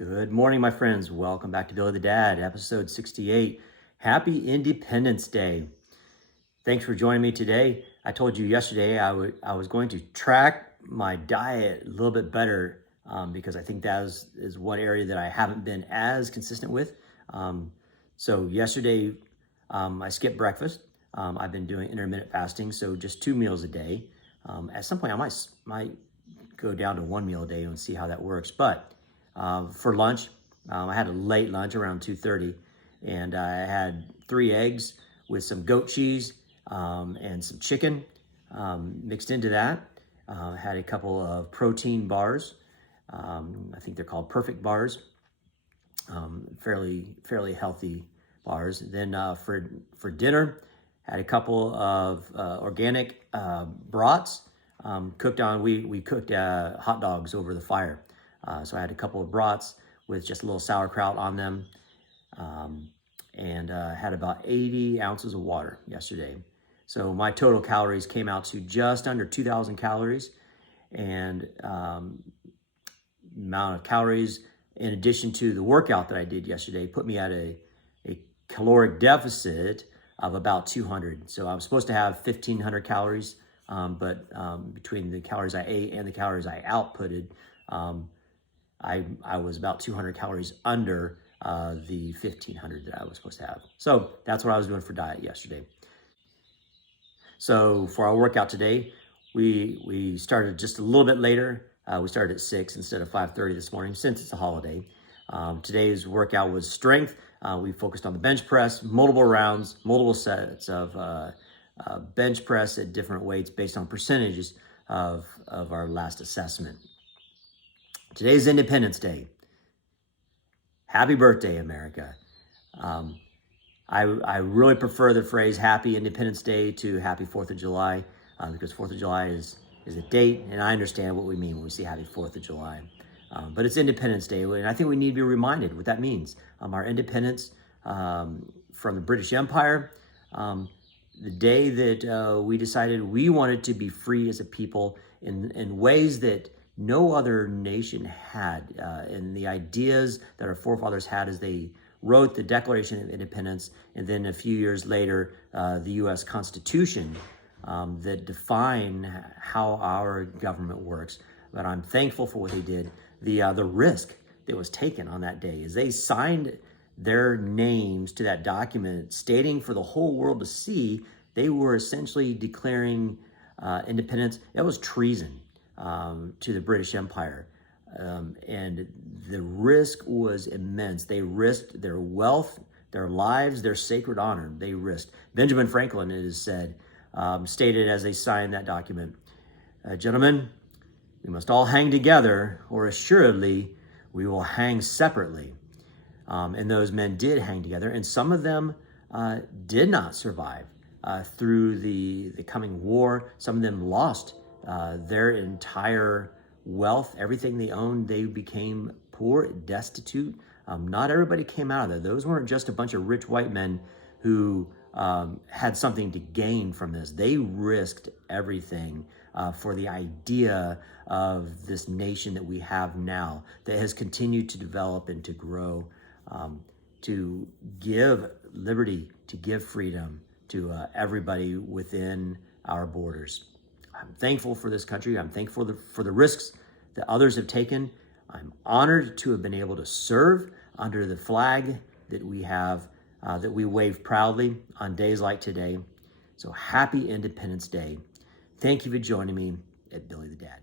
Good morning, my friends. Welcome back to Billy the Dad, episode 68. Happy Independence Day. Thanks for joining me today. I told you yesterday I was going to track my diet a little bit better because I think that is one area that I haven't been as consistent with. So yesterday I skipped breakfast. I've been doing intermittent fasting, so just 2 meals a day. At some point I might go down to 1 meal a day and see how that works. But for lunch, I had a late lunch around 2:30, and I had 3 eggs with some goat cheese and some chicken mixed into that. Had a couple of protein bars. I think they're called Perfect bars. Fairly healthy bars. Then for dinner, had a couple of organic brats cooked on. We cooked hot dogs over the fire. So I had a couple of brats with just a little sauerkraut on them, and had about 80 ounces of water yesterday. So my total calories came out to just under 2,000 calories, and amount of calories in addition to the workout that I did yesterday put me at a caloric deficit of about 200. So I'm supposed to have 1,500 calories, but between the calories I ate and the calories I outputted, I was about 200 calories under the 1,500 that I was supposed to have. So that's what I was doing for diet yesterday. So for our workout today, we started just a little bit later. We started at 6 instead of 5:30 this morning since it's a holiday. Today's workout was strength. We focused on the bench press, multiple rounds, multiple sets of bench press at different weights based on percentages of our last assessment. Today's Independence Day. Happy birthday, America. I really prefer the phrase Happy Independence Day to Happy 4th of July because 4th of July is a date, and I understand what we mean when we say Happy 4th of July. But it's Independence Day, and I think we need to be reminded what that means. Our independence from the British Empire, the day that we decided we wanted to be free as a people in ways that no other nation had, and the ideas that our forefathers had as they wrote the Declaration of Independence, and then a few years later, the U.S. Constitution that define how our government works. But I'm thankful for what they did. The risk that was taken on that day is they signed their names to that document stating for the whole world to see they were essentially declaring independence. It was treason to the British Empire. And the risk was immense. They risked their wealth, their lives, their sacred honor. They risked. Benjamin Franklin, it is said, stated as they signed that document, "Gentlemen, we must all hang together, or assuredly we will hang separately." And those men did hang together, and some of them did not survive through the coming war. Some of them lost their entire wealth, everything they owned. They became poor, destitute. Not everybody came out of there. Those weren't just a bunch of rich white men who had something to gain from this. They risked everything for the idea of this nation that we have now that has continued to develop and to grow, to give liberty, to give freedom to everybody within our borders. I'm thankful for this country. I'm thankful for the risks that others have taken. I'm honored to have been able to serve under the flag that we have, that we wave proudly on days like today. So happy Independence Day. Thank you for joining me at Billy the Dad.